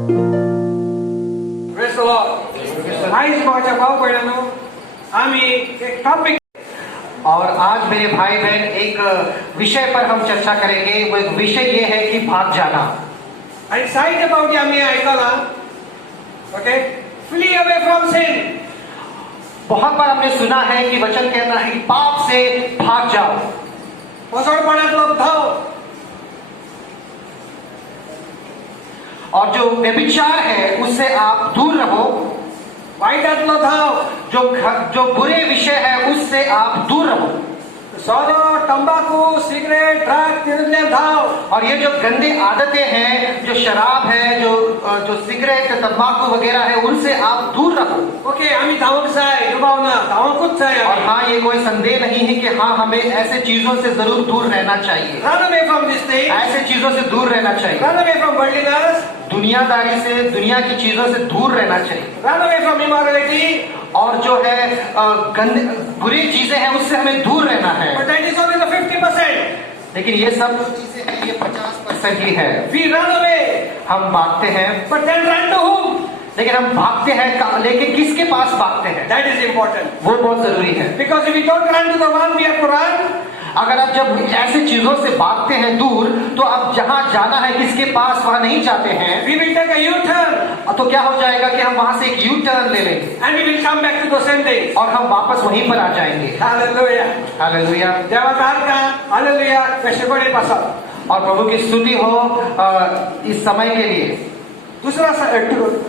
Praise the Lord. आज माझ्या भाऊ बहिणांनो आम्ही एक टॉपिक और आज मेरे भाई बहन एक विषय पर हम चर्चा करेंगे। वो एक विषय ये है कि भाग जाना। आणि साहित्य पावटी आम्ही ऐकला ओके फ्ली अवे फ्रॉम सिन। बहुत बार हमने सुना है कि वचन कहता है कि पाप से भाग जाओ। पोसडपणातलो धाव और जो व्यभिचार है उससे आप दूर रहो। वाईटातलो धाव जो बुरे विषय है उससे आप दूर रहो। सोडो तंबाकू सिगरेट ड्रग तिरले धाव और ये जो गंदे आदतें हैं, जो शराब है, जो सिगरेट तंबाकू वगैरह है, उनसे आप दूर रहो। ओके आम्ही धावक जाय दुबावना धावकूच जाय। और हाँ, ये कोई संदेह नहीं है कि हाँ हमें ऐसे चीजों से जरूर दूर रहना चाहिए। Run away from this thing. ऐसे चीजों से दूर रहना चाहिए। Run away from worldliness. दुनियादारी से, दुनिया की चीजों से दूर रहना चाहिए। Run away from immorality. और जो है गंदे बुरी चीजें हैं उससे हमें दूर रहना है। But that is only the 50%. लेकिन ये सब जो चीजें हैं ये 50% ही है। We run away. हम भागते हैं, But then run to whom? लेकिन हम भागते हैं, लेकिन किसके पास भागते हैं? That is important. वो बहुत जरूरी है। Because if we don't run to the one we have to run. अगर आप जब ऐसे चीजों से भागते हैं दूर, तो आप जहां जाना है किसके पास वहां नहीं जाते हैं। We will take a U-turn. तो क्या हो जाएगा कि हम वहां से एक यू टर्न ले लेंगे And we will come back to the same day. और हम वापस वहीं पर आ जाएंगे। Hallelujah. हालेलुया। देवाचा का Hallelujah. कष्टपणे पासा. और प्रभु की स्तुति हो इस समय के लिए। दूसरा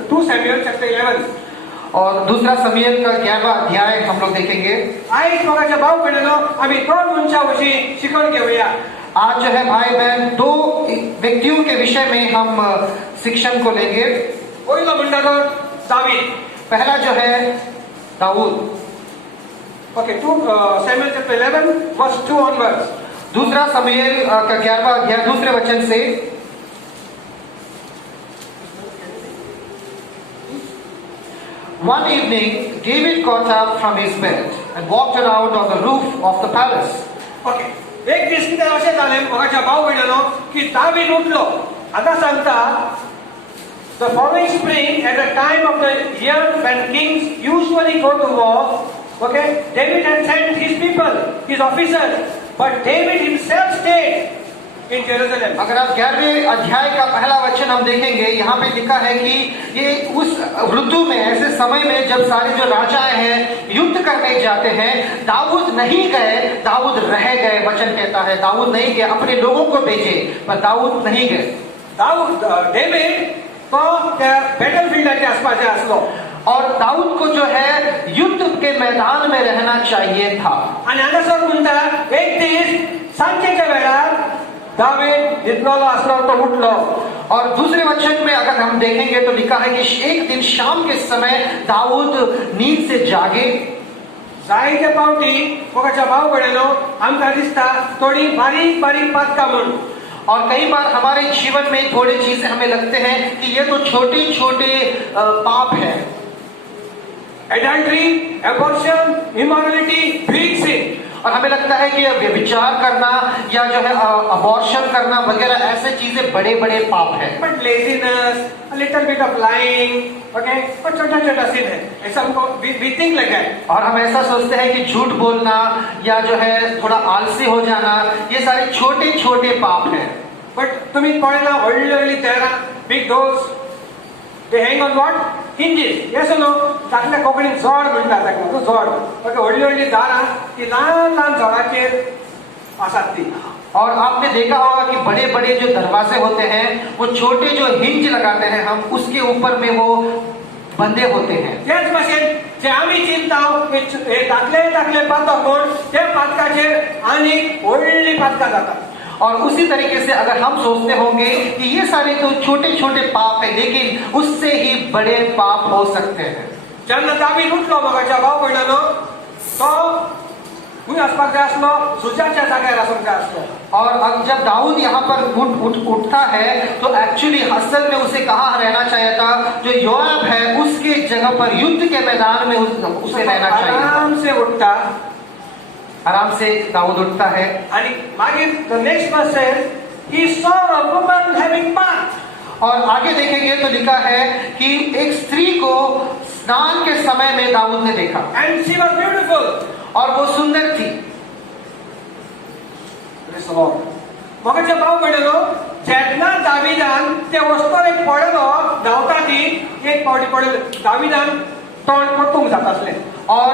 2 Samuel chapter 11. और दूसरा शमूएल का 11वां अध्याय हम लोग देखेंगे। आज मगाच्या भाऊ बहिणींनो आम्ही 2 मुलांविषयी शिकवण घेऊया। आज जो है भाई बहन 2 व्यक्तियों के विषय में हम शिक्षण को लेंगे। पहिलो म्हणतो दावीद। पहला जो है दाऊद। Okay 2 Samuel chapter 11 verse 2 onwards. दूसरा शमूएल का 11वां अध्याय दूसरे वचन से। One evening, David got up from his bed and walked around on the roof of the palace. Okay एक दिवस कितें अशें जालें मगाच्या भाऊ बहिणींनो की दावीद उठलो। आता सांगता the following spring at the time of the year when kings usually go to war, okay, David had sent his people, his officers, but David himself stayed in Jerusalem. अगर आप 11वें अध्याय का पहला वचन हम देखेंगे, यहाँ पे लिखा है कि ये उस ऋतु में, ऐसे समय में जब सारे जो राजाएं हैं युद्ध करने जाते हैं, दाऊद नहीं गए, दाऊद रह गए। वचन कहता है दाऊद नहीं गए, अपने लोगों को भेजे, पर दाऊद नहीं गए। दाऊद डेविड तो त्या बॅटलफील्डाच्या आसपास असलो और दाऊद को जो है युद्ध के मैदान में रहना चाहिए था। आणि हांगासर म्हणटा एक दीस सांजेच्या वेळार दावीद न्हिदलेलो असलो तो उठलो। और दूसरे वचन में अगर हम देखेंगे तो लिखा है कि एक दिन शाम के समय दाऊद नींद से जागे। जायते पावटी मगाच्या भाऊ बहिणींनो आमकां दिसता थोडी बारीक बारीक पातकां म्हूण। और कई बार हमारे जीवन में थोड़ी चीजें हमें लगते हैं कि ये तो छोटे छोटे पाप है। एडल्ट्री, एबॉर्शन, इमोरलिटी, बिग सिन। और हमें लगता है कि व्यभिचार करना या जो है अबॉर्शन करना वगैरह ऐसे चीजें बड़े बड़े पाप है। But laziness, a little bit of lying, okay, but छोटा छोटा सिन है। ऐसा हमको वी थिंक लगा है। और हम ऐसा सोचते हैं कि झूठ बोलना या जो है थोड़ा आलसी हो जाना, ये सारे छोटे छोटे पाप है। बट तुम्ही पळयला व्हडली व्हडली तेरा big doors they hang on what hinges. Yes no तातल्या कोंकणीत जोड म्हणटात ताका, तो जोड। ओके व्हडली व्हडली दारां ती ल्हान ल्हान जोडाचेर आसात ती। और आपने देखा होगा कि बड़े बड़े जो दरवाजे होते हैं वो छोटे जो हिंज लगाते हैं हम, उसके ऊपर में वो बंदे होते हैं। त्याच भाशेन जे आमी चिंताव हे धाकले धाकले पातक म्हूण त्या पातकाचेर आनीक व्हडली पातकां जातात। और उसी तरीके से अगर हम सोचते होंगे कि ये सारे तो छोटे छोटे पाप है, लेकिन उससे ही बड़े पाप हो सकते हैं। जेन्ना दावीद उठलो मगाच्या भाऊ बहिणींनो तो खूंय आसपाक जाय आसलो, सुजाच्या जाग्यार आसूंक जाय आसलो। और अब जब दाऊद यहाँ पर उठता है तो एक्चुअली असल में उसे कहाँ रहना चाहिए था? जो योआब है उसके जगह पर युद्ध के मैदान में उसे रहना चाहिए। आराम से उठता, आराम से दाऊद उठता है। आणि मागीर the next verse says he saw a woman having bath. और आगे देखेंगे तो लिखा है कि एक स्त्री को स्नान के समय में दाऊद ने देखा and she was beautiful. और वो सुंदर थी। Praise the Lord. मोगाच्या भाव बहिणीनो, जेन्ना दाविदान ते वस्तूर एक पडलो धांवता ती एक पावटी पडलो दाविदान तोंड पडूंक जाता आसलें। और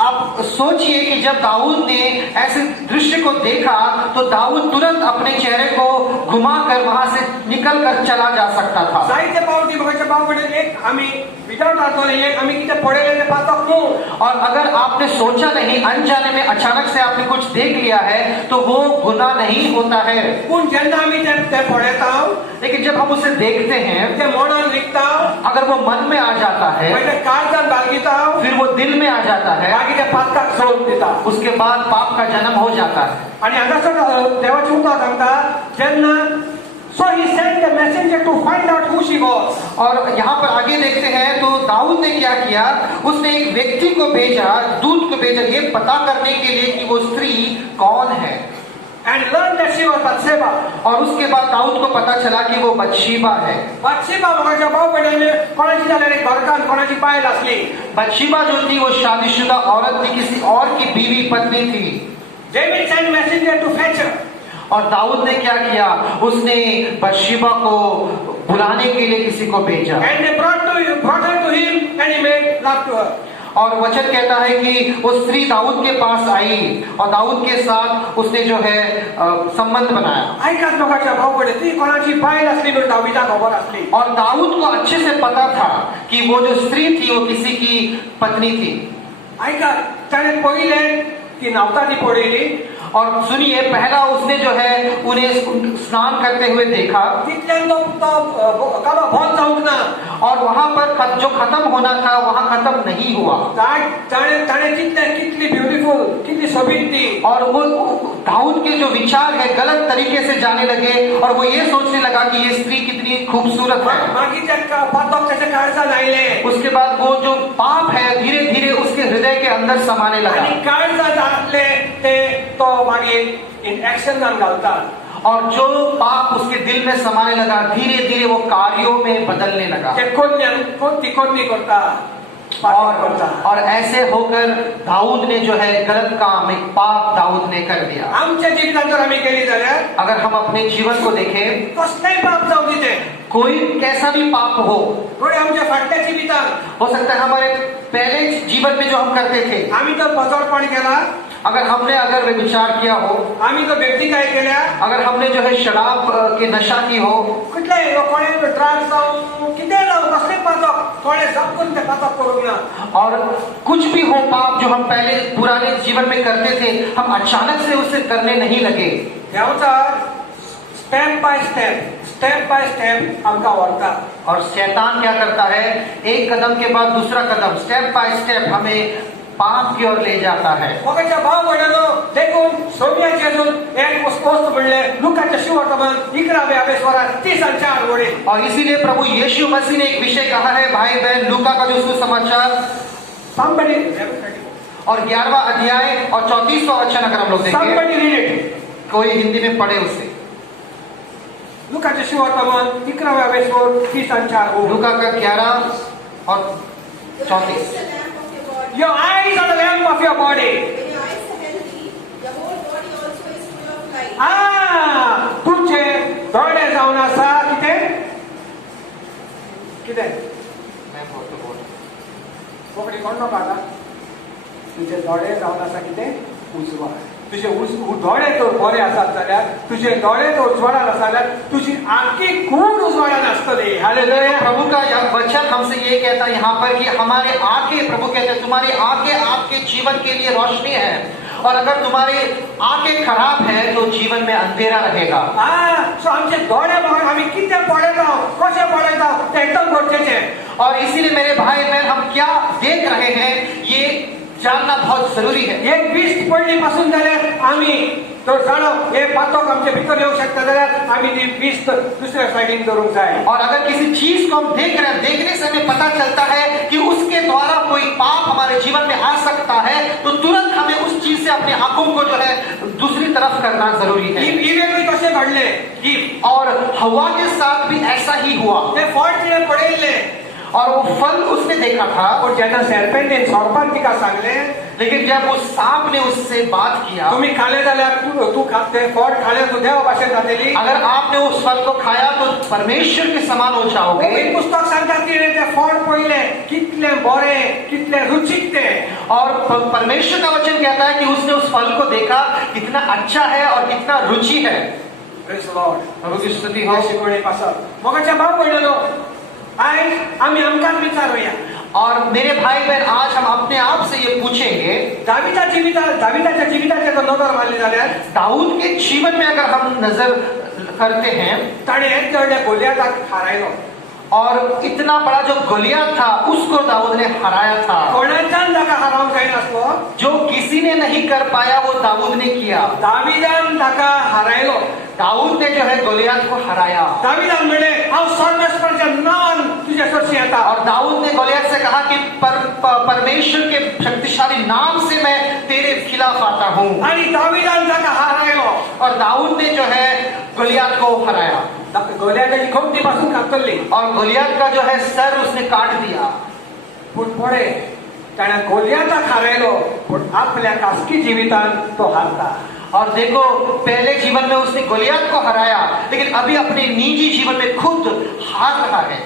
आप सोचिए कि जब दाऊद ने ऐसे दृश्य को देखा तो दाऊद तुरंत अपने चेहरे को घुमाकर वहां से निकल कर चला जा सकता था। जायते पावटी मोगाच्या भाव बहिणीनो, एक आमी विदाउट आर्थोले एक आमी कितें पडयलें तें पातक न्हू। और अगर आपने सोचा नहीं, अनजाने में अचानक से आपने कुछ देख लिया है तो वो गुनाह नहीं होता है। पूण जेन्ना आमी तें पळयता, लेकिन जब हम उसे देखते हैं, तें मनान विकता, अगर वो मन में आ जाता है, मागीर तें काळजान बालगिता, फिर वो दिल में आ जाता है, मागीर तें पातकाक सोड दिता। उसके बाद पाप का जन्म हो जाता है। आणि हांगासर देवाची उतर सांगता, जेन्ना so he sent a messenger to find out who she was. और यहाँ पर आगे देखते हैं तो दाऊद ने क्या किया, उसने एक व्यक्ति को भेजा, दूत को भेजा ये पता करने के लिए कि वो स्त्री कौन है। And learned that she was Bathsheba. और उसके बाद दाऊद को पता चला कि वो बतशीबा है। Bathsheba मोगाच्या भाव बहिणीने कोणाची जाल्यार एक घरकान कोणाची बायल आसली। बतशीबा जो थी वो शादीशुदा औरत थी, किसी और की बीवी पत्नी थी। David sent messenger to fetch her. और दाऊद ने क्या किया, उसने बतशीबा को बुलाने के लिए किसी को भेजा। And they brought her to him and he made love to her. और वचन कहता है कि वो स्त्री दाऊद के पास आई और दाऊद के साथ उसने जो है संबंध बनाया। ऐकात मोगाच्या भाव बहिणी, ती कोणाची बायल आसली म्हणून दाविदाक खबर आसली। और दाऊद को अच्छे से पता था कि वो जो स्त्री थी वो किसी की पत्नी थी। ऐकात, ताणें पळयलें की न्हांवता ती पळयली। और सुनिए, पहला उसने जो है उन्हें स्नान करते हुए देखा, तितल्यान तो कालो भोंत जावंक ना। और वहां पर जो खत्म होना था वहां खत्म नहीं हुआ। ताणें कितली ब्यूटीफुल, कितली सोबीत ती। और वो दाऊद के जो विचार है गलत तरीके से जाने लगे और वो ये सोचने लगा कि ये स्त्री कितनी खूबसूरत है। मागीर त्या पातक त्याच्या काळजान आयलें। उसके बाद वो जो पाप है धीरे धीरे उसके हृदय के अंदर समाने लगा। आनी काळजान आसलें तें तो मागीर इन एक्शनान घालता। और जो पाप उसके दिल में समाने लगा धीरे धीरे वो कार्यों में बदलने लगा। ते कोन्नी करता, और ऐसे होकर दाऊद ने जो है गलत काम, एक पाप दाऊद ने कर दिया। आमच्या जिवितांत जर आमी केली जाल्यार अगर हम अपने जीवन को देखें, कसलेय पाप जावं दी तें, कोई कैसा भी पाप हो, थोडे आमच्या फाटल्या जिवितांत हो सकता है हमारे पहले जीवन में जो हम करते थे, आमी तो बचोरपण केला, अगर विचार किया हो, आमी तो व्यक्तिकाय केल्या, अगर हमने जो है शराब की नशा की हो, कुठले कोणे ड्रग्स जावं कितें जावं कसले पातक कोणे जापून ते पातक करूंक ना। और कुछ भी हो पाप जो हम पहले पुराने जीवन में करते थे, हम अचानक से उसे करने नहीं लगे। देवचार स्टेप बाय स्टेप आमकां व्हरता। और शैतान क्या करता है, एक कदम के बाद दूसरा कदम, स्टेप बाय स्टेप हमें पाप की ओर ले जाता है। मोगाच्या भाव बहिणीनो, देखून सोम्याचे अजून एक वस्त म्हणलें लुकाच्या सुवर्तमान 11:30 वडे। और इसीलिए प्रभु यीशु मसीह ने एक विषय कहा है, भाई बहन, लूका का जो सुसमाचार और 11वां अध्याय और 34वां वचन अगर हम लोग देखें, कोई हिंदी में पढ़े उसे। लुकाचे सुवर्तमान 11:30 लूका का 11 और 34। Your eyes are the lamp of your body. When your eyes are healthy, your whole body also is full of light. तुझे डोळे जावन आसा कितें कोंकणी कोण काढा, तुझे दोळे जावन आसा कितें उजवाड। तुझे दोळे तर बरे आसात जाल्यार, तुझे दोळे तर उजवाडान आसा जाल्यार तुझी आंखी खूब उजवाडान आसतली। हालेलुया। प्रभु का यह वचन हमसे ये कहता है यहाँ पर कि हमारे आंखें, प्रभु कहते हैं तुम्हारी आंखें आपके जीवन के लिए रोशनी है, और अगर तुम्हारी आंखें खराब है तो जीवन में अंधेरा रहेगा। सो आमचे दोळे बघून आमी कितें पळयता, कशें पळयता तें एकदम गरजेचें। और इसीलिए मेरे भाई बहन, हम क्या देख रहे हैं ये जानना बहुत जरूरी है। एक वीज पडली पासून जाल्यार आम्ही तो झाडो हे पातोक आमच्या भितर येऊ शकता जाल्यार आम्ही ती वीज दुसऱ्या साइडीन दवरूंक जाय. और अगर किसी चीज को हम देख रहे हैं, देखने से हमें पता चलता है कि उसके द्वारा कोई पाप हमारे जीवन में आ सकता है, तो तुरंत हमें उस चीज से अपनी आंखों को जो है दूसरी तरफ करना जरूरी है। इवेकूय तशें घडले की और हवा के साथ भी ऐसा ही हुआ, ते फळ तिणें पडयल्ले और वो फल उसने देखा था। पूण जेन्ना सर्पेंटीन सोरपान तिका सांगले लेकिन जब उस सांप ने उससे बात किया, तुम्ही खाले जाल्यार तू खाते फळ खाले तू देवा भाशेन जातली. अगर आपने उस फल को खाया तो परमेश्वर के समान हो जाओगे। एक पुस्तक सांगता की ते फळ पळयलें कितलें बरें कितलें रुचीक तें. और परमेश्वर का वचन कहता है कि उसने उस फल को देखा, कितना अच्छा है और कितना रुचि है। Praise the Lord. प्रभु की स्तुति हो। हे शिकवणे पासत मोगाच्या भाव भयणीनो आयज आमी आमकां विचारूया. और मेरे भाई बहन, आज हम अपने आप से ये पूछेंगे, दाविदाच्या जिविताचेर जर नजर मारली जाल्यार दाऊद के जीवन में अगर हम नजर करते हैं, ताणें व्हडल्या गोलियाताक हारायलो. और इतना बड़ा जो गोलियत था उसको दाऊद ने हराया था। कोणाच्यान ताका हारावंक जायनासलो. जो किसी ने नहीं कर पाया वो दाऊद ने किया। दाविदान ताका हारायलो. दाऊद ने जो है गोलियत को हराया। दाविदान म्हणे हांव सर्वेस्परचें नांव तुजे सरशी येता. और दाऊद ने गोलियत से कहा कि परमेश्वर के शक्तिशाली नाम से मैं तेरे खिलाफ आता हूँ। आनी दाविदान ताका हारायलो. और दाऊद ने जो है गोलियत को हराया, गोलियाताची खोपटी पासून कातरली. और गोलियत का जो है सर उसने काट दिया। पूण पळय ताणें गोलियाताक हारायलो पूण आपल्या खासगी जिवितान तो हारता. और देखो, पहले जीवन में उसने गोलियत को हराया, लेकिन अभी अपने निजी जीवन में खुद हार रहा है।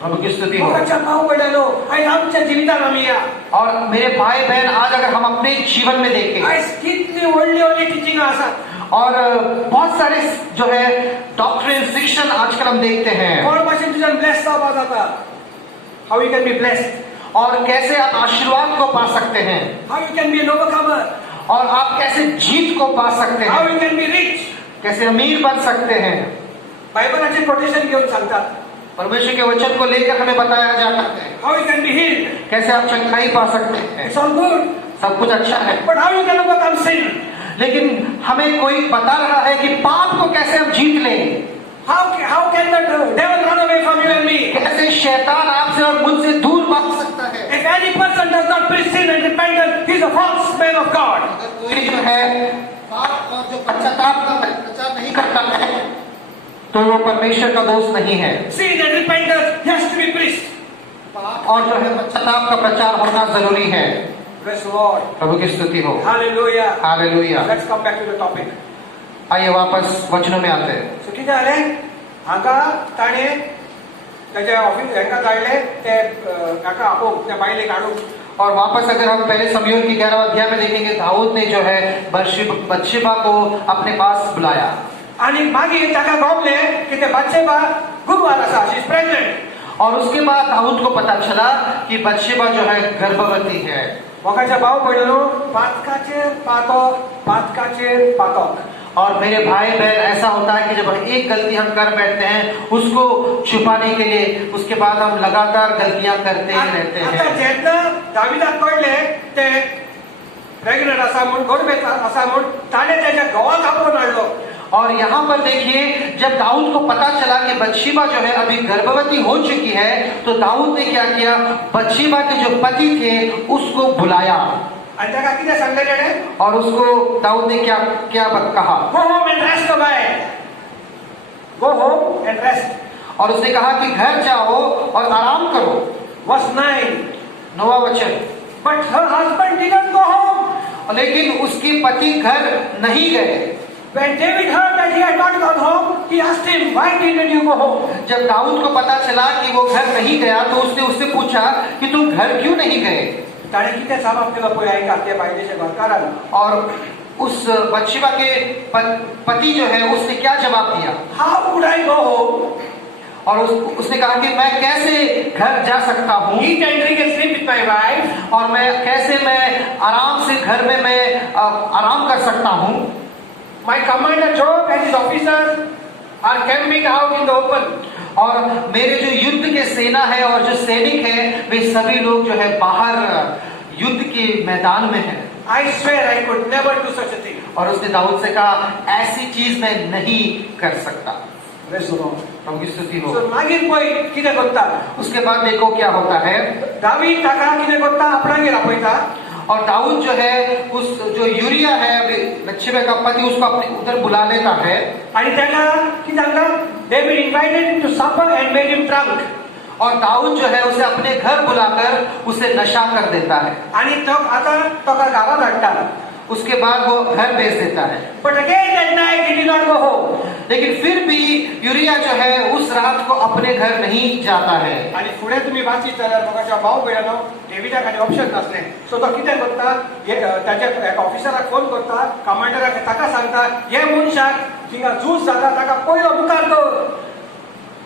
प्रभु की स्तुति हो। मोगाच्या भाव भयणीनो आयज आमच्या जिवितान आमी या. और मेरे भाई बहन, आज अगर हम अपने जीवन में देखें, आयज कितली व्हडली टिचिंग आसा. और बहुत सारे जो है डॉक्ट्रिन शिक्षण आजकल हम देखते हैं, कोण भाशेन तुज्यान ब्लेस जावपा जाता. How you can be blessed. और कैसे आप आशीर्वाद को पा सकते हैं, how you can be an overcomer. और आप कैसे जीत को पा सकते हाऊ हैं, यू कॅन बी रिच. कैसे अमीर बन सकते हैं। बायबलाचे कोटेशन घेऊन सांगतात. परमेश्वर के वचन को लेकर हमें बताया जाता है how you can be healed. कैसे आप चंगाई पा सकते हैं। It's all good. सब कुछ अच्छा है, but how you can overcome sin. लेकिन हमें कोई बता रहा है कि पाप को कैसे हम जीत लें। How can the devil run away from you and me. कैसे शैतान आपसे और मुझसे दूर भाग सकता है। If any person does not preach sin and repentance, he is a false man of God. कोई जो है पाप और जो पश्चाताप का प्रचार नहीं करता है, तो वो परमेश्वर का दोस्त नहीं है। Sin and repentance has to be preached. पाप और जो है पश्चाताप का प्रचार होना जरूरी है। Praise the Lord. प्रभु की स्तुति हो। Hallelujah. Hallelujah. Let's come back to the topic. आइए वापस वचनों में आते हैं। So कितें जालें? हांगा ताणें ताचे ऑफिस हांगा धाडले ते हाका आपोवंक त्या बायलेक हाडूंक. और वापस अगर हम पहले समूएल की 11वें अध्याय में देखेंगे, दाऊद ने जो है बत्शेबा को अपने पास बुलाया। आनी मागीर ताका कळलें की ते बातशेबा गुरवार आसा. She is pregnant. और उसके बाद दाऊद को पता चला कि बत्शेबा जो है गर्भवती है। मोगाच्या भाव भयणीनो पातकाचेर पातक. और मेरे भाई बहन, ऐसा होता है कि जब एक गलती हम कर बैठते हैं, उसको छुपाने के लिए उसके बाद हम लगातार गलतियां करते ही रहते आता हैं। जेन्ना दाविदाक कळलें ते प्रेग्नेंट आसा म्हूण गर्भेत आसा म्हूण ताणें ताच्या घोवाक आपणून हाडलो. और यहाँ पर देखिए, जब दाऊद को पता चला कि बत्शेबा जो है अभी गर्भवती हो चुकी है, तो दाऊद ने क्या किया, बत्शेबा के जो पति थे उसको बुलाया। आनी ताका कितें सांगलें ताणें? और उसको दाऊद ने क्या क्या कहा, go home and rest bye. Go home and rest. और उसने कहा कि घर जाओ और आराम करो। वर्स 9. 9वां वचन। But her husband didn't go home. लेकिन उसके पति घर नहीं गए। When David heard that he had not gone home, he asked him, why didn't you go home? जब दाऊद को पता चला कि वो घर नहीं गया, तो उसने उससे पूछा कि तुम घर क्यों नहीं गए। ताणें कितें जवाब दिलो पळय आयका ते बायलेच्या घरकारान. और उस बत्शेबा के पति जो है उसने क्या जवाब दिया, How would I go home? और उसने कहा कि मैं कैसे घर जा सकता हूँ, Eat and drink and sleep with my wife. और मैं आराम से घर में मैं आराम कर सकता हूँ। My commander Joab and his officers are camping out in the open. और मेरे जो युद्ध के सेना है और जो सैनिक है, वे सभी लोग जो है बाहर युद्ध के मैदान में है। I swear I could never do such a thing. और उसने दाऊद से कहा ऐसी चीज मैं नहीं कर सकता। Praise the Lord. प्रभु की स्तुति हो। So मागील पॉइंट कितें करता? उसके बाद देखो क्या होता है। दावीद ताका कितें करता? आपणागेर आपयता और दाऊद जो है उस जो यूरिया है अभी बत्शेबा का पति उसको अपने उधर बुला लेता है आणि ताका कितें सांगता? David invited him to supper and made him drunk. और दाऊद जो है उसे अपने घर बुलाकर उसे नशा कर देता है। आणि तो आता ताका गावात हाडटा. उसके बाद वो घर भेज देता है। But again that night he did not go home. लेकिन फिर भी यूरिया जो है उस रात को अपने घर नहीं जाता है। आणि फुडें तुमी वाचीत जाल्यार मोगाच्या भाव भयणानो डेविडाक आनी ऑप्शन नासलें. सो तो कितें करता? ताच्या एका ऑफिसराक फोन करता, कमांडराक ताका सांगता हे मनशाक थिंगा झूज जाता ताका पयलो मुखार दवर.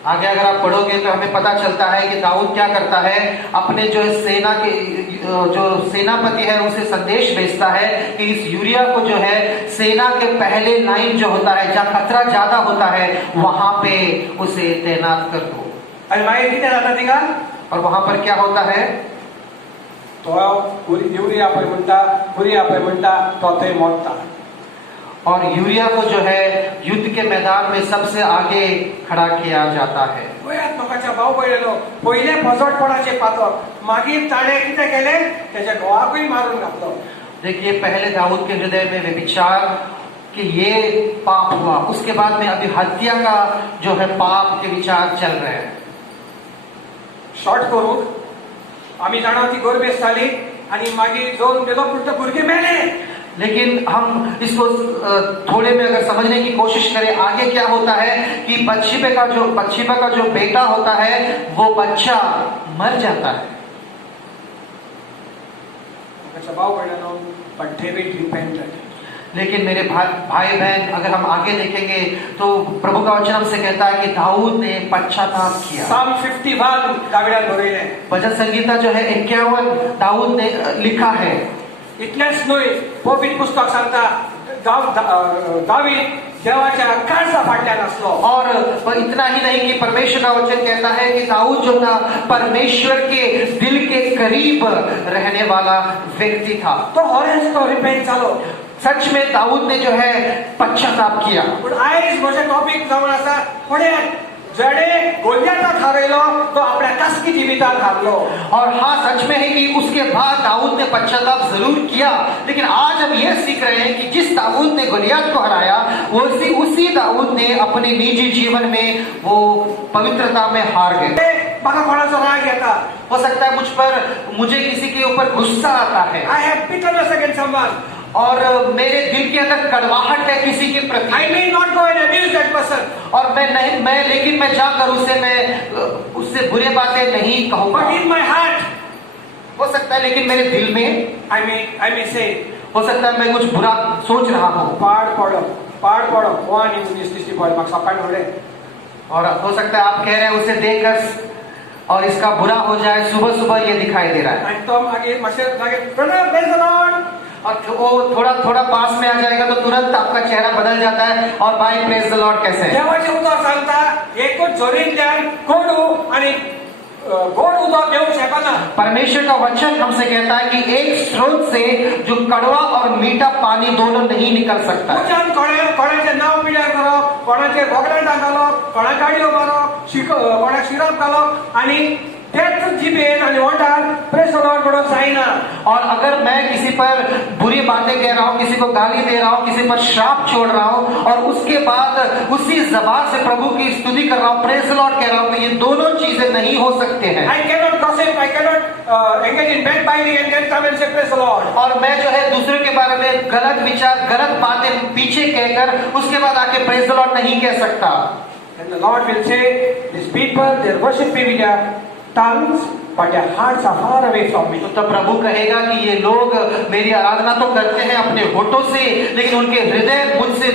आगे अगर आप पढ़ोगे तो हमें पता चलता है कि दाऊद क्या करता है, अपने जो सेना के जो सेनापति है उसे संदेश भेजता है कि इस यूरिया को जो है सेना के पहले लाइन जो होता है जहाँ खतरा ज्यादा होता है वहां पे उसे तैनात कर दो। आणि मागीर कितें जाता थिंगा? और वहां पर क्या होता है? तो युरिया पळय म्हणटा तो थंय मरता. और यूरिया को जो है युद्ध के मैदान में सबसे आगे खड़ा किया जाता है। गोंयांत मोगाच्या भाव भयणानो पयले फजोटपणाचे पातक, मागीर ताणें कितें केलें? ताच्या घोवाकूय मारून घातलो. देखिए पहले दाऊद के हृदय में व्यभिचार कि ये पाप हुआ, उसके बाद में अभी हत्या का जो है पाप के विचार चल रहे हैं। शॉर्ट करून आमी जाणा ती गरबेज जाली आनी मागीर जावन तेजो पुरतो भुरगे मेले. लेकिन हम इसको थोड़े में अगर समझने की कोशिश करें आगे क्या होता है कि बत्शेबा का जो बेटा होता है वो बच्चा मर जाता है। मोगाच्या भाव भयणानो बट डेविड रिपेंटेड. लेकिन मेरे भाई बहन अगर हम आगे देखेंगे तो प्रभु का वचन हमसे कहता है कि दाऊद ने पश्चाताप किया। Psalm 51 दाविदान बरयलें. भजन संगीता जो है 51 दाऊद ने लिखा है। इतलेंच न्हय, पवित्र पुस्तक सांगता दावीद देवाच्या काळजा फाटल्यान आसलो. और इतना ही नहीं कि परमेश्वर का वचन कहता है कि दाऊद जो था परमेश्वर के दिल के करीब रहने वाला व्यक्ति था। तो खरेंच तो रिपेंट जालो. सच में दाऊद ने जो है पश्चाताप किया। पूण आयज म्हजें टॉपिक जावन आसा फुडें जेणे गोलियाताक हारयलो तो आपल्या खासगी जिवितांत हारलो. और हाँ सच में है कि उसके बाद दाऊद ने पश्चाताप जरूर किया, लेकिन आज हम ये सीख रहे हैं कि जिस दाऊद ने गोलियत को हराया उसी दाऊद ने अपने निजी जीवन में वो पवित्रता में हार गए। म्हाका कोणाचो राग येता. हो सकता है मुझे किसी के ऊपर गुस्सा आता है I have bitterness against someone. और मेरे दिल के अंदर कड़वाहट है किसी के प्रति। I may not go and abuse that person. और लेकिन मैं जाकर उससे बुरे बातें नहीं कहूँगा। But in my heart, हो सकता है लेकिन मेरे दिल में I may say, हो सकता है मैं कुछ बुरा सोच रहा हूँ। पाड पडो हो आनी मनीस दिसती पळय म्हाका सकाळी व्हडे. और हो सकता है आप कह रहे हैं उसे देखकर और इसका बुरा हो जाए, सुबह सुबह ये दिखाई दे रहा है। आनी तो मागीर मातशें प्रेज द लॉर्ड. और वो थोड़ा पास में आ जाएगा तो तुरंत आपका चेहरा बदल जाता है और भाई प्रेज द लॉर्ड कैसे है? देवाचें उदक सांगता एकूच झरींतल्यान कोडू आनी गोड उदक येवंक शकना. परमेश्वर का वचन हमसे कहता है कि एक स्रोत से जो कड़वा और मीठा पानी दोनों नहीं निकल सकता। उच्यान कोणाचें नांव पिड्यार करप, कोणाचेर बोगडांटा घालप, कोणा गाडयो मारप, कोणाक शिराप घालप आनी तेच जिबेन आनी ओंठार प्रेज द लॉर्ड म्हणून जायना. और अगर मैं किसी पर बुरी बातें कह रहा हूँ, किसी को गाली दे रहा हूँ, किसी पर श्राप छोड़ रहा हूँ और उसके बाद उसी जबान से प्रभु की स्तुति कर रहा हूँ, प्रेज द लॉर्ड कह रहा हूँ, तो ये दोनों चीजें नहीं हो सकते हैं। I cannot gossip, I cannot engage in backbiting and then come and say praise the Lord. और मैं जो है दूसरों के बारे में गलत विचार, गलत बातें पीछे कहकर उसके बाद आके प्रेज द लॉर्ड नहीं कह सकता। And the Lord will say, these people, they worship me with their tongues, but their hearts are far away from me. तो प्रभु कहेगा कि ये लोग मेरी आराधना तो करते हैं अपने होठों से, लेकिन उनके हृदय मुझसे